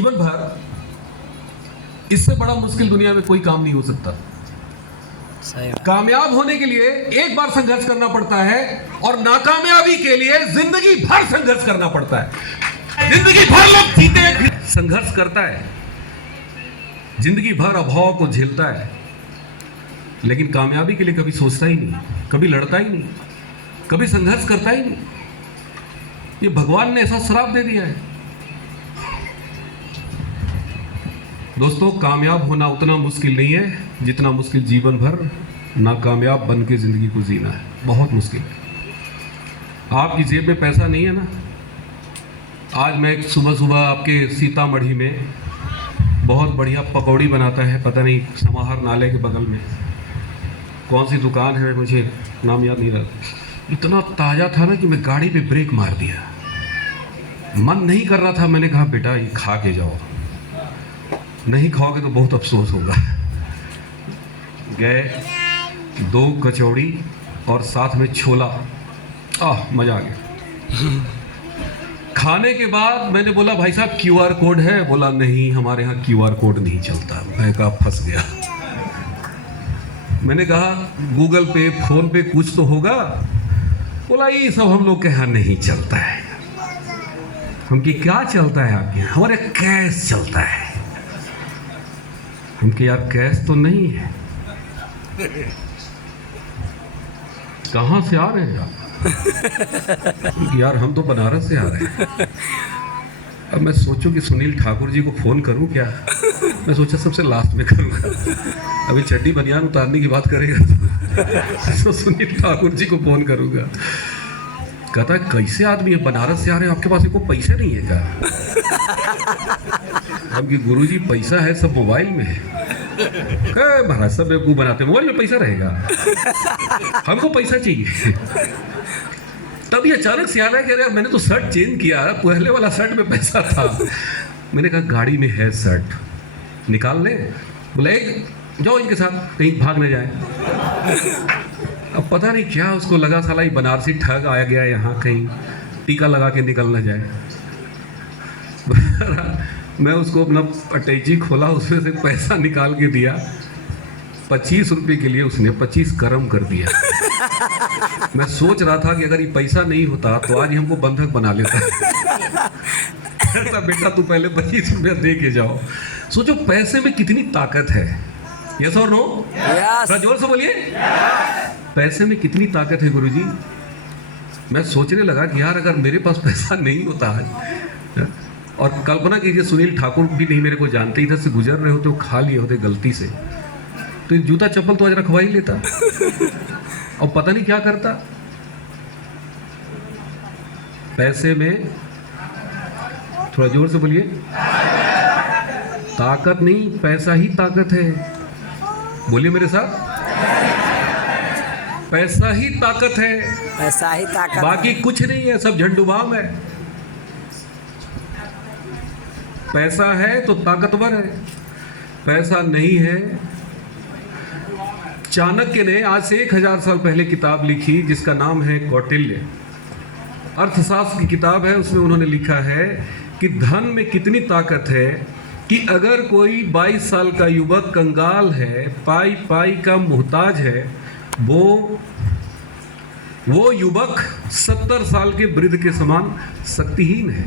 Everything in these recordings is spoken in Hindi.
जीवन भर इससे बड़ा मुश्किल दुनिया में कोई काम नहीं हो सकता। कामयाब होने के लिए एक बार संघर्ष करना पड़ता है और नाकामयाबी के लिए जिंदगी भर संघर्ष करना पड़ता है। जिंदगी भर लोग जीते संघर्ष करता है, जिंदगी भर अभाव को झेलता है, लेकिन कामयाबी के लिए कभी सोचता ही नहीं, कभी लड़ता ही नहीं, कभी संघर्ष करता ही नहीं। ये भगवान ने ऐसा श्राप दे दिया है। दोस्तों, कामयाब होना उतना मुश्किल नहीं है जितना मुश्किल जीवन भर नाकामयाब बन के जिंदगी को जीना है। बहुत मुश्किल है। आपकी जेब में पैसा नहीं है ना। आज मैं सुबह सुबह आपके सीतामढ़ी में बहुत बढ़िया पकौड़ी बनाता है, पता नहीं समाहर नाले के बगल में कौन सी दुकान है, मुझे नाम याद नहीं रहा। इतना ताज़ा था ना कि मैं गाड़ी पे ब्रेक मार दिया। मन नहीं कर रहा था, मैंने कहा बेटा ये खा के जाओ, नहीं खाओगे तो बहुत अफसोस होगा। गए, 2 कचौड़ी और साथ में छोला, मज़ा आ गया। खाने के बाद मैंने बोला भाई साहब QR कोड है? बोला नहीं, हमारे यहाँ QR कोड नहीं चलता। मैं कहा फंस गया। मैंने कहा गूगल पे, फोन पे कुछ तो होगा? बोला ये सब हम लोग के यहाँ नहीं चलता है। हम कि क्या चलता है आपके यहाँ? हमारे कैश चलता है। हम कि यार कैश तो नहीं है। कहाँ से आ रहे हैं आप? यार हम तो बनारस से आ रहे हैं। अब मैं सोचूं कि सुनील ठाकुर जी को फ़ोन करूं क्या? मैं सोचा सबसे लास्ट में करूंगा। अभी चड्डी बनियान उतारने की बात करेगा तो सुनील ठाकुर जी को फ़ोन करूंगा। कहता है कैसे आदमी है, बनारस से आ रहे हैं, आपके पास कोई पैसे नहीं है क्या? हम कि गुरुजी पैसा है, सब मोबाइल में है। महाराज सब बेवकूफ़ बनाते, मोबाइल में पैसा रहेगा, हमको पैसा चाहिए। तब ये अचानक से याद है कि यार मैंने तो शर्ट चेंज किया, पहले वाला शर्ट में पैसा था। मैंने कहा गाड़ी में है शर्ट, निकाल ले। बोले जाओ इनके साथ, कहीं भाग न जाए। अब पता नहीं क्या उसको लगा, साला ये बनारसी ठग आ गया यहाँ, कहीं टीका लगा के निकल न जाए। मैं उसको अपना अटैची खोला, उसमें से पैसा निकाल के दिया। 25 रुपये के लिए उसने 25 गरम कर दिया। मैं सोच रहा था कि अगर ये पैसा नहीं होता तो आज हमको बंधक बना लेता। कहता बेटा तू पहले 25 रुपया दे के जाओ। सोचो पैसे में कितनी ताकत है। यस और नो? थोड़ा जोर से बोलिए। पैसे में कितनी ताकत है गुरुजी। मैं सोचने लगा कि यार अगर मेरे पास पैसा नहीं होता है, और कल्पना कीजिए सुनील ठाकुर भी नहीं मेरे को जानते, इधर से गुजर रहे होते, वो खा लिए होते गलती से, तो जूता चप्पल तो आज रखवा ही लेता और पता नहीं क्या करता। पैसे में, थोड़ा जोर से बोलिए, ताकत नहीं, पैसा ही ताकत है। बोलिए मेरे साथ, पैसा ही ताकत है, पैसा ही ताकत, बाकी कुछ नहीं है, सब झंडुबाम है। पैसा है तो ताकतवर है, पैसा नहीं है। चाणक्य ने आज से 1000 साल पहले किताब लिखी जिसका नाम है कौटिल्य, अर्थशास्त्र की किताब है। उसमें उन्होंने लिखा है कि धन में कितनी ताकत है कि अगर कोई 22 साल का युवक कंगाल है, पाई पाई का मोहताज है, वो युवक 70 साल के वृद्ध के समान शक्तिहीन है।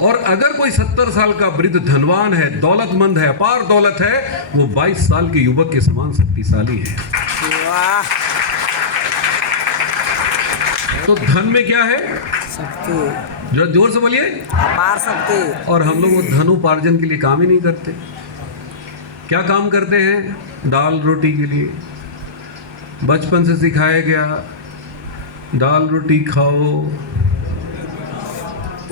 और अगर कोई 70 साल का वृद्ध धनवान है, दौलतमंद है, अपार दौलत है, वो 22 साल के युवक के समान शक्तिशाली है। तो धन में क्या है? शक्ति। जो जोर से बोलिए, अपार शक्ति। और हम लोग वो धनोपार्जन के लिए काम ही नहीं करते। क्या काम करते हैं? दाल रोटी के लिए। बचपन से सिखाया गया दाल रोटी खाओ,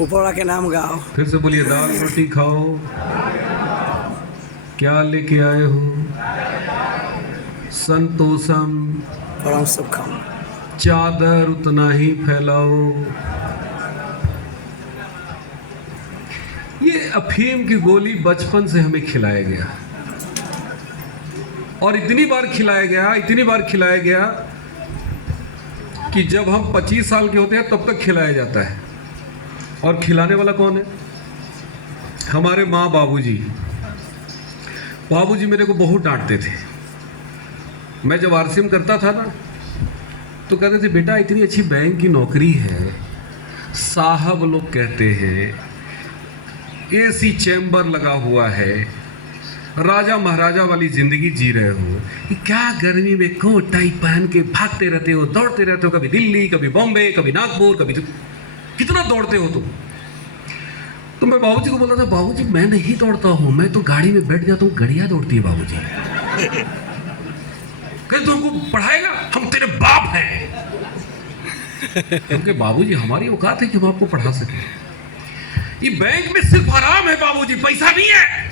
ऊपर के नाम गाओ। फिर से बोलिए, दाल रोटी खाओ। क्या लेके आए हो? संतोषम परम सुखम। चादर उतना ही फैलाओ। ये अफीम की गोली बचपन से हमें खिलाया गया, और इतनी बार खिलाया गया कि जब हम 25 साल के होते हैं तब तक खिलाया जाता है। और खिलाने वाला कौन है? हमारे माँ बाबूजी मेरे को बहुत डांटते थे। मैं जब आरसीएम करता था ना तो कहते थे बेटा इतनी अच्छी बैंक की नौकरी है, साहब लोग कहते हैं, एसी चैम्बर लगा हुआ है, राजा महाराजा वाली जिंदगी जी रहे हो, कि क्या गर्मी में कोट टाई पहन के भागते रहते हो, दौड़ते रहते हो, कभी दिल्ली, कभी बॉम्बे, कभी नागपुर, कभी कितना दौड़ते हो तुम। तो मैं बाबूजी को बोलता था, बाबूजी मैं नहीं दौड़ता हूँ, मैं तो गाड़ी में बैठ जाता हूँ, गड़िया दौड़ती है बाबूजी। कहते तुमको पढ़ाएगा, हम तेरे बाप हैं। क्योंकि बाबूजी हमारी औकात है कि हम आपको पढ़ा सके। ये बैंक में सिर्फ आराम है बाबूजी, पैसा नहीं है।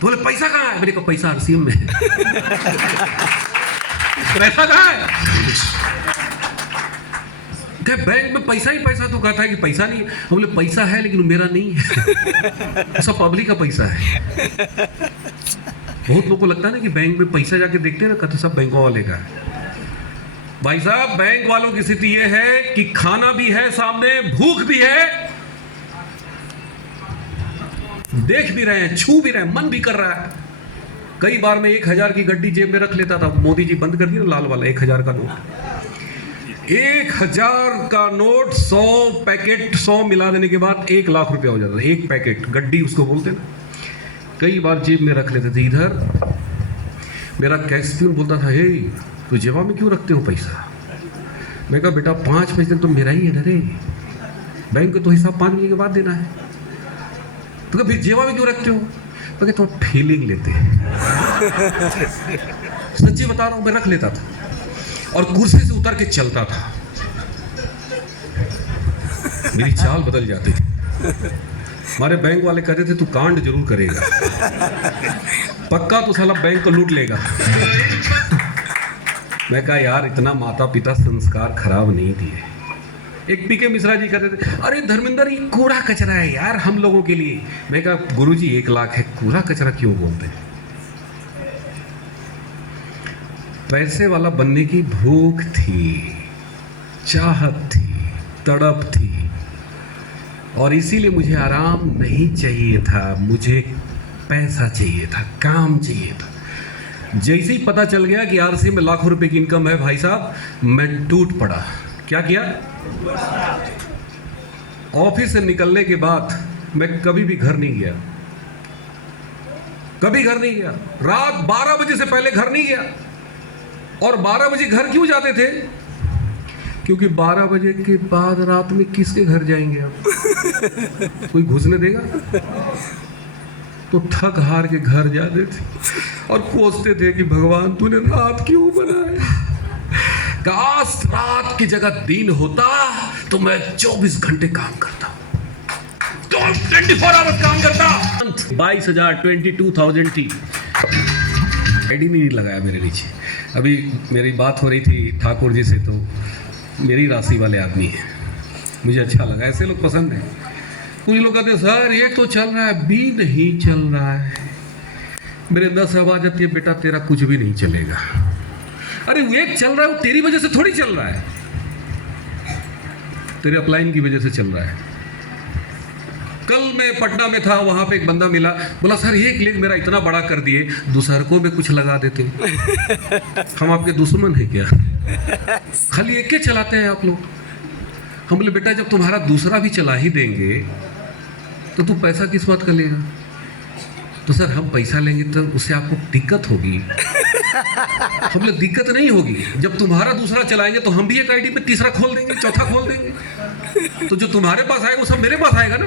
बोले पैसा कहाँ है? मैंने कहा पैसा आरसीएम में। पैसा कहाँ है? बैंक में पैसा ही पैसा। तो कहता है कि पैसा नहीं है। बोले पैसा है लेकिन मेरा नहीं है, सब पब्लिक का पैसा है। बहुत लोगों को लगता है ना कि बैंक में पैसा जाके देखते हैं ना, कहते सब बैंकों वाले का है। भाई साहब बैंक वालों की स्थिति यह है कि खाना भी है सामने, भूख भी है, देख भी रहे हैं, छू भी रहे हैं, मन भी कर रहा है। कई बार मैं 1000 की गड्डी जेब में रख लेता था। मोदी जी बंद कर दिया लाल वाला 1000 का नोट। 1000 का नोट 100 पैकेट, 100 मिला देने के बाद 1 लाख रुपया हो जाता था। एक पैकेट गड्डी उसको बोलते ना। कई बार जेब में रख लेते थे। इधर मेरा कैशियर बोलता था, हे तो जेबा में क्यों रखते हो पैसा? मैं कहा बेटा 5 पैसे तो मेरा ही है ना रे, बैंक को तो हिसाब 5 महीने के बाद देना है। तो फिर जेबा में क्यों रखते हो? तो थोड़ा फीलिंग लेते हैं। सच्ची बता रहा हूँ, मैं रख लेता था और कुर्सी से उतर के चलता था। मेरी चाल बदल जाती थी। हमारे बैंक वाले कहते थे तू कांड जरूर करेगा, पक्का तो साला बैंक को लूट लेगा। मैं कहा यार इतना माता पिता संस्कार खराब नहीं दिए। एक पीके मिश्रा जी कहते थे, अरे धर्मेंद्र ये कूड़ा कचरा है यार हम लोगों के लिए। मैं कहा गुरुजी 1 लाख है, कूड़ा कचरा क्यों बोलते हैं? पैसे वाला बनने की भूख थी, चाहत थी, तड़प थी, और इसीलिए मुझे आराम नहीं चाहिए था, मुझे पैसा चाहिए था, काम चाहिए था। जैसे ही पता चल गया कि आरसी में लाखों रुपए की इनकम है भाई साहब, मैं टूट पड़ा। क्या किया? ऑफिस से निकलने के बाद मैं कभी भी घर नहीं गया, कभी घर नहीं गया। रात 12 बजे से पहले घर नहीं गया। और 12 बजे घर क्यों जाते थे? क्योंकि 12 बजे के बाद रात में किसके घर जाएंगे आप? कोई घुसने देगा? तो थक हार के घर जाते थे और कोसते थे कि भगवान तूने रात क्यों बनाया, काश रात की जगह दिन होता तो मैं 24 घंटे काम करता, तो 24 आवर्स काम करता। 22,000 22,000 थी। आईडी नहीं लगाया मेरे नीचे। अभी मेरी बात हो रही थी ठाकुर जी से, तो मेरी राशि वाले आदमी है, मुझे अच्छा लगा। ऐसे लोग पसंद हैं। कुछ लोग कहते हैं सर ये तो चल रहा है, बी नहीं चल रहा है। मेरे अंदर से आवाज आती है, बेटा तेरा कुछ भी नहीं चलेगा। अरे वो एक चल रहा है, वो तेरी वजह से थोड़ी चल रहा है, तेरे अपलाइन की वजह से चल रहा है। कल मैं पटना में था, वहां पे एक बंदा मिला, बोला सर एक लेग मेरा इतना बड़ा कर दिए, दूसरों में कुछ लगा देते। हम आपके दुश्मन है क्या? खाली एक के चलाते हैं आप लोग। हम बोले बेटा जब तुम्हारा दूसरा भी चला ही देंगे तो तू पैसा किस बात का लेगा? तो सर हम पैसा लेंगे तो उससे आपको दिक्कत होगी। हम बोले दिक्कत नहीं होगी, जब तुम्हारा दूसरा चलाएंगे तो हम भी एक आईडी पे तीसरा खोल देंगे, चौथा खोल देंगे, तो जो तुम्हारे पास आएगा वो सब मेरे पास आएगा ना।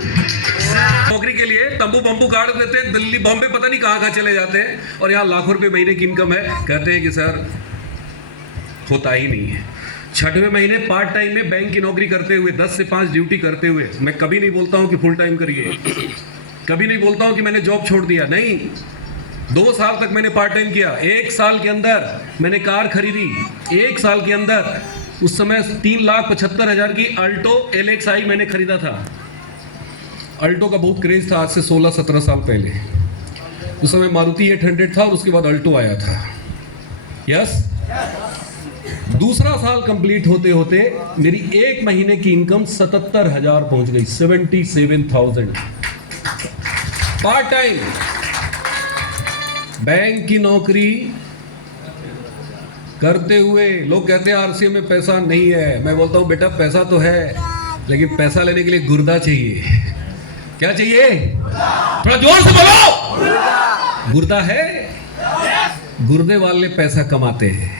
नौकरी के लिए तंबू बम्बू गाड़ देते हैं, दिल्ली बॉम्बे पता नहीं कहाँ कहाँ चले जाते हैं, और यहाँ लाखों रुपए महीने की इनकम है, कहते हैं कि सर होता ही नहीं है। 6वें महीने पार्ट टाइम में बैंक की नौकरी करते हुए 10 से 5 ड्यूटी करते हुए, मैं कभी नहीं बोलता हूँ कि फुल टाइम करिए, कभी नहीं बोलता हूँ कि मैंने जॉब छोड़ दिया, नहीं। 2 साल तक मैंने पार्ट टाइम किया। 1 साल के अंदर मैंने कार खरीदी, 1 साल के अंदर। उस समय 3,75,000 की अल्टो LXi मैंने खरीदा था। अल्टो का बहुत क्रेज था आज से 16-17 साल पहले। उस समय मारुति 800 था और उसके बाद अल्टो आया था। यस। दूसरा साल कंप्लीट होते होते मेरी 1 महीने की इनकम 77,000 पहुंच गई, 77,000। पार्ट टाइम बैंक की नौकरी करते हुए लोग कहते हैं आरसीएम में पैसा नहीं है। मैं बोलता हूं बेटा पैसा तो है, लेकिन पैसा लेने के लिए गुर्दा चाहिए। क्या चाहिए? थोड़ा जोर से बोलो। गुर्दा है, गुर्दे वाले पैसा कमाते हैं।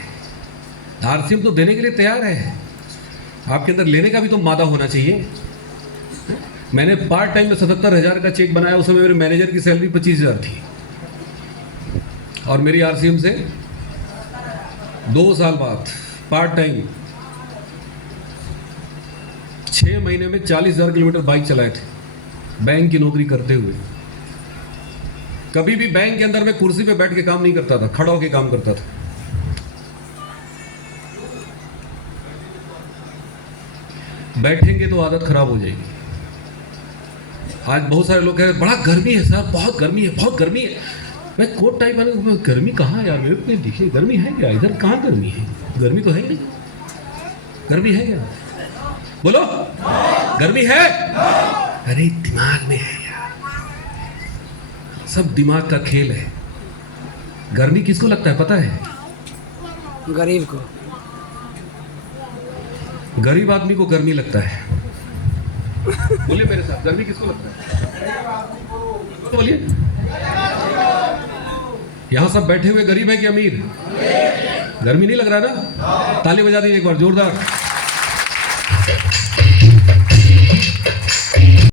आरसीएम तो देने के लिए तैयार है, आपके अंदर लेने का भी तो मादा होना चाहिए। मैंने पार्ट टाइम में 77,000 का चेक बनाया, उस समय मेरे मैनेजर की सैलरी 25,000 थी, और मेरी आरसीएम से 2 साल बाद पार्ट टाइम 6 महीने में 40,000 किलोमीटर बाइक चलाए थे, बैंक की नौकरी करते हुए। कभी भी बैंक के अंदर मैं कुर्सी पे बैठ के काम नहीं करता था, खड़ा होकर काम करता था। बैठेंगे तो आदत खराब हो जाएगी। आज बहुत सारे लोग कह रहे हैं बड़ा गर्मी है सर, बहुत गर्मी है, बहुत गर्मी है। मैं कोट टाइप वाले, गर्मी कहाँ यार, मेरे को देखिए गर्मी है क्या? इधर कहाँ गर्मी है? गर्मी तो है नहीं। गर्मी है क्या? बोलो, गर्मी है? अरे दिमाग में है यार, सब दिमाग का खेल है। गर्मी किसको लगता है पता है? गरीब को। गरीब आदमी को गर्मी लगता है। बोलिए मेरे साथ, गर्मी किसको लगता है? बोलिए। यहां सब बैठे हुए गरीब है कि अमीर? गर्मी नहीं लग रहा ना? ताली बजा दीजिए एक बार जोरदार।